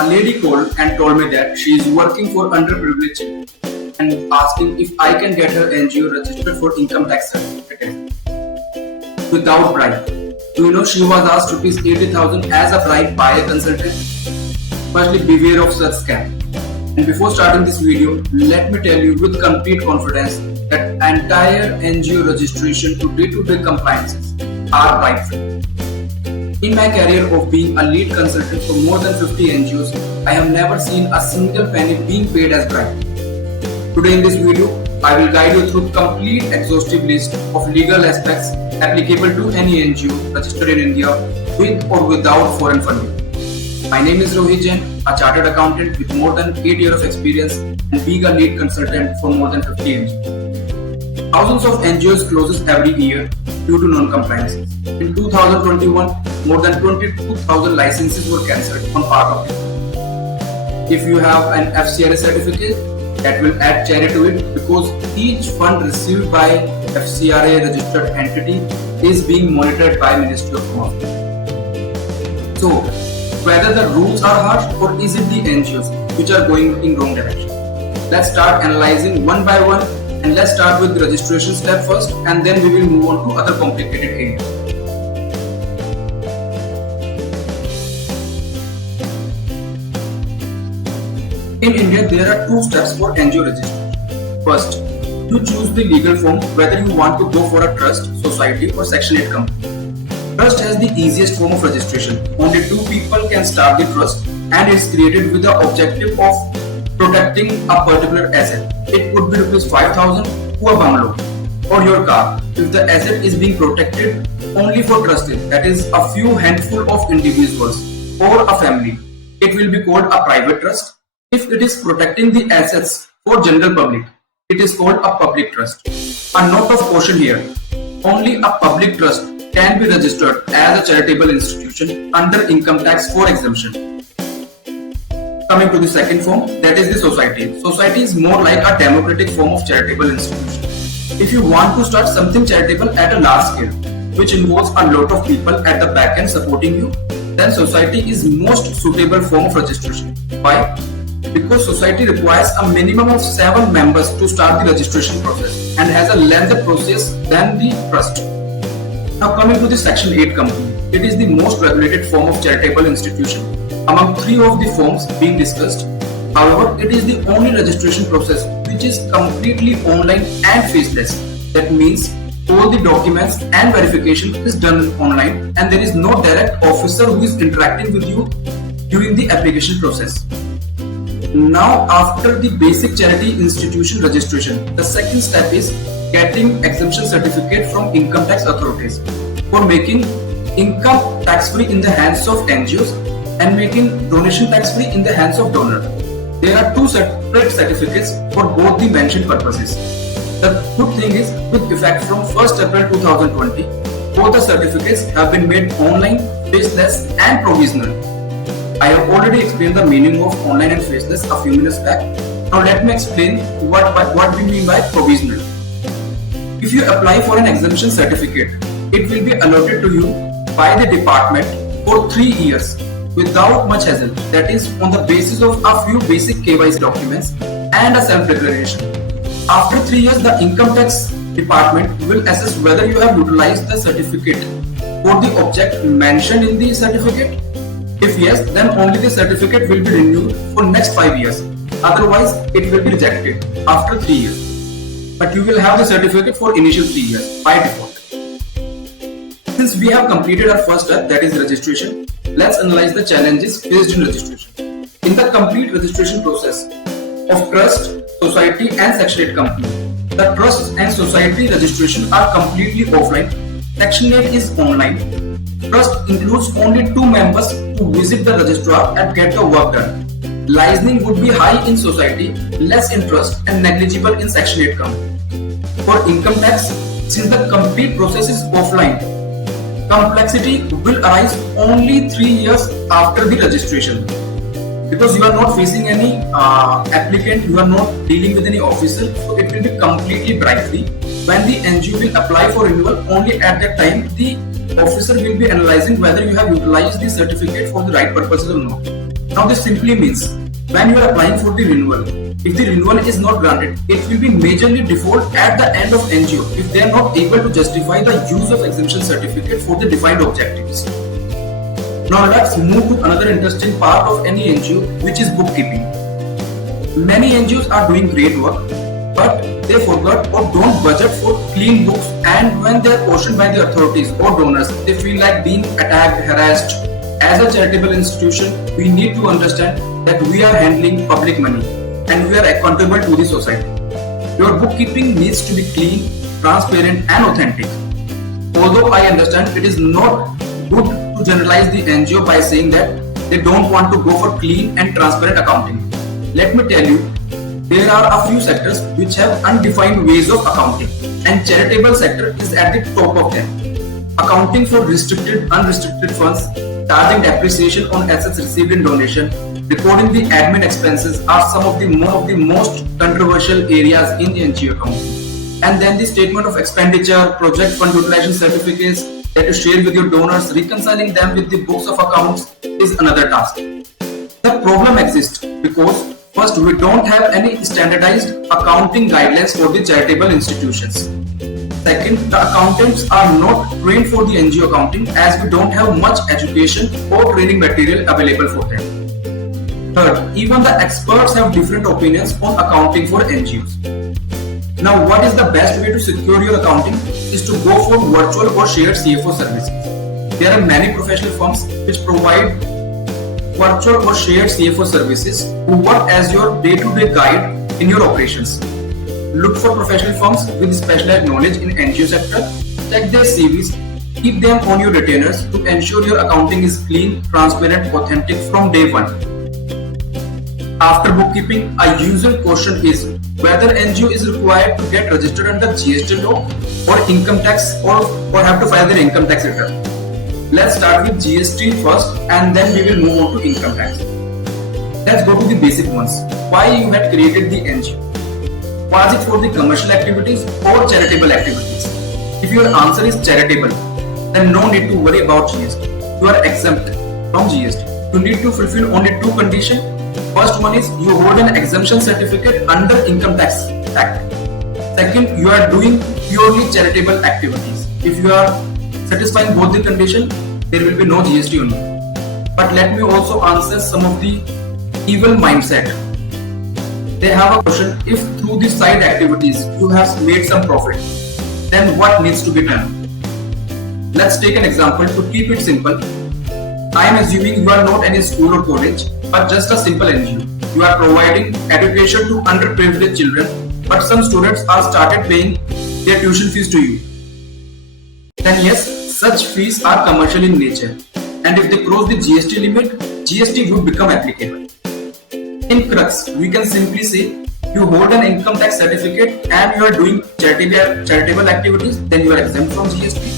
A lady called and told me that she is working for underprivileged children and asking if I can get her NGO registered for income tax certificate without bribe. Do you know she was asked rupees 80,000 as a bribe by a consultant? Firstly, beware of such scam. And before starting this video, let me tell you with complete confidence that entire NGO registration to day-to-day compliances are bribe-free. In my career of being a lead consultant for more than 50 NGOs, I have never seen a single penny being paid as bribe. Today in this video, I will guide you through complete exhaustive list of legal aspects applicable to any NGO registered in India with or without foreign funding. My name is Rohit Jain, a chartered accountant with more than 8 years of experience and being a lead consultant for more than 50 NGOs. Thousands of NGOs closes every year due to non-compliances. In 2021, more than 22,000 licenses were cancelled on part of it. If you have an FCRA certificate, that will add cherry to it because each fund received by FCRA registered entity is being monitored by Ministry of Commerce. So, whether the rules are harsh or is it the NGOs which are going in wrong direction? Let's start analyzing one by one, and let's start with the registration step first, and then we will move on to other complicated areas. In India, there are two steps for NGO registration. First, you choose the legal form whether you want to go for a trust, society or Section 8 company. Trust has the easiest form of registration. Only two people can start the trust and it's created with the objective of protecting a particular asset. It could be rupees 5,000 to a bungalow or your car. If the asset is being protected only for trusted, that is a few handful of individuals or a family, it will be called a private trust. If it is protecting the assets for general public, it is called a public trust. A note of caution here, only a public trust can be registered as a charitable institution under income tax for exemption. Coming to the second form, that is the society. Society is more like a democratic form of charitable institution. If you want to start something charitable at a large scale, which involves a lot of people at the back end supporting you, then society is most suitable form of registration. Why? Because society requires a minimum of 7 members to start the registration process and has a lengthier process than the trust. Now coming to the Section 8 company, it is the most regulated form of charitable institution among 3 of the forms being discussed. However, it is the only registration process which is completely online and faceless. That means all the documents and verification is done online and there is no direct officer who is interacting with you during the application process. Now, after the basic charity institution registration, the second step is getting exemption certificate from income tax authorities for making income tax free in the hands of NGOs and making donation tax free in the hands of donor. There are 2 separate certificates for both the mentioned purposes. The good thing is, with effect from 1st April 2020, both the certificates have been made online, faceless and provisional. I have already explained the meaning of online and faceless a few minutes back. Now let me explain what we mean by provisional. If you apply for an exemption certificate, it will be allotted to you by the department for 3 years without much hassle. That is on the basis of a few basic KYC documents and a self-declaration. After 3 years, the income tax department will assess whether you have utilized the certificate for the object mentioned in the certificate. If yes, then only the certificate will be renewed for next 5 years. Otherwise, it will be rejected after 3 years. But you will have the certificate for initial 3 years by default. Since we have completed our first step, that is registration, let's analyze the challenges faced in registration. In the complete registration process of trust, society and Section 8 company, the trust and society registration are completely offline. Section 8 is online. Trust includes only 2 members to visit the registrar and get the work done. Licensing would be high in society, less in trust and negligible in Section 8 company. For income tax, since the complete process is offline, complexity will arise only 3 years after the registration. Because you are not facing any applicant, you are not dealing with any officer, so it will be completely bribe free. When the NGO will apply for renewal, only at that time the officer will be analyzing whether you have utilized the certificate for the right purposes or not. Now this simply means when you are applying for the renewal, if the renewal is not granted, it will be majorly default at the end of NGO if they are not able to justify the use of exemption certificate for the defined objectives. Now let's move to another interesting part of any NGO, which is bookkeeping. Many NGOs are doing great work, but they forgot or don't budget for clean books, and when they are cautioned by the authorities or donors, they feel like being attacked, harassed. As a charitable institution, we need to understand that we are handling public money and we are accountable to the society. Your bookkeeping needs to be clean, transparent and authentic. Although I understand it is not good to generalize the NGO by saying that they don't want to go for clean and transparent accounting. Let me tell you, there are a few sectors which have undefined ways of accounting, and charitable sector is at the top of them. Accounting for restricted, unrestricted funds, charging depreciation on assets received in donation, recording the admin expenses are some of the most controversial areas in the NGO accounting. And then the statement of expenditure, project fund utilization certificates that you share with your donors, reconciling them with the books of accounts is another task. The problem exists because first, we don't have any standardized accounting guidelines for the charitable institutions. Second, the accountants are not trained for the NGO accounting as we don't have much education or training material available for them. Third, even the experts have different opinions on accounting for NGOs. Now, what is the best way to secure your accounting is to go for virtual or shared CFO services. There are many professional firms which provide virtual or shared CFO services who work as your day-to-day guide in your operations. Look for professional firms with specialized knowledge in NGO sector, check their CVs, keep them on your retainers to ensure your accounting is clean, transparent, authentic from day one. After bookkeeping, a usual question is whether NGO is required to get registered under GST law or income tax or have to file their income tax return. Let's start with GST first and then we will move on to income tax. Let's go to the basic ones. Why you had created the NGO? Was it for the commercial activities or charitable activities? If your answer is charitable, then no need to worry about GST. You are exempt from GST. You need to fulfill only two conditions. First one is you hold an exemption certificate under Income Tax Act. Second, you are doing purely charitable activities. If you are satisfying both the conditions, there will be no GST on you. But let me also answer some of the evil mindset. They have a question, if through the side activities you have made some profit, then what needs to be done? Let's take an example to keep it simple. I am assuming you are not any school or college, but just a simple NGO. You are providing education to underprivileged children, but some students are started paying their tuition fees to you. Then yes, such fees are commercial in nature, and if they cross the GST limit, GST would become applicable. In crux, we can simply say you hold an income tax certificate and you are doing charitable activities, then you are exempt from GST.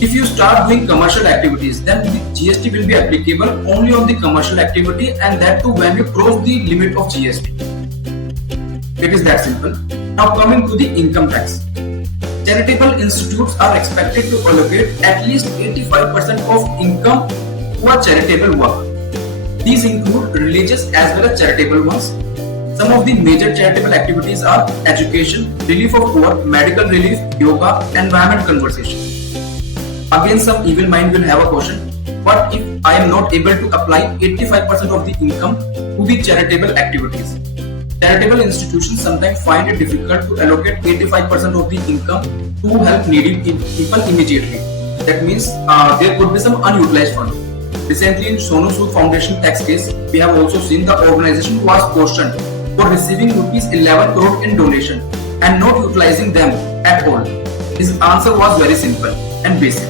If you start doing commercial activities, then the GST will be applicable only on the commercial activity, and that too when you cross the limit of GST. It is that simple. Now coming to the income tax. Charitable institutes are expected to allocate at least 85% of income to a charitable work. These include religious as well as charitable ones. Some of the major charitable activities are education, relief of poor, medical relief, yoga, environment conservation. Again, some evil mind will have a question. What if I am not able to apply 85% of the income to the charitable activities? Charitable institutions sometimes find it difficult to allocate 85% of the income to help needy people immediately. That means there could be some unutilized funds. Recently in Sonu Sood Foundation tax case, we have also seen the organization was questioned for receiving rupees 11 crore in donation and not utilizing them at all. His answer was very simple and basic.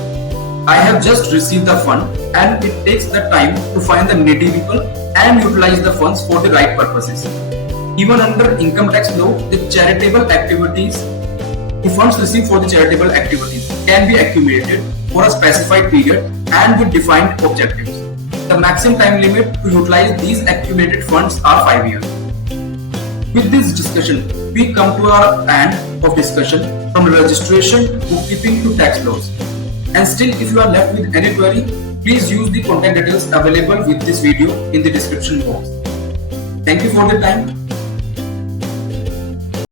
I have just received the fund and it takes the time to find the needy people and utilize the funds for the right purposes. Even under income tax law, the charitable activities, the funds received for the charitable activities can be accumulated for a specified period and with defined objectives. The maximum time limit to utilize these accumulated funds are 5 years. With this discussion, we come to our end of discussion from registration, bookkeeping to tax laws. And still, if you are left with any query, please use the contact details available with this video in the description box. Thank you for the time.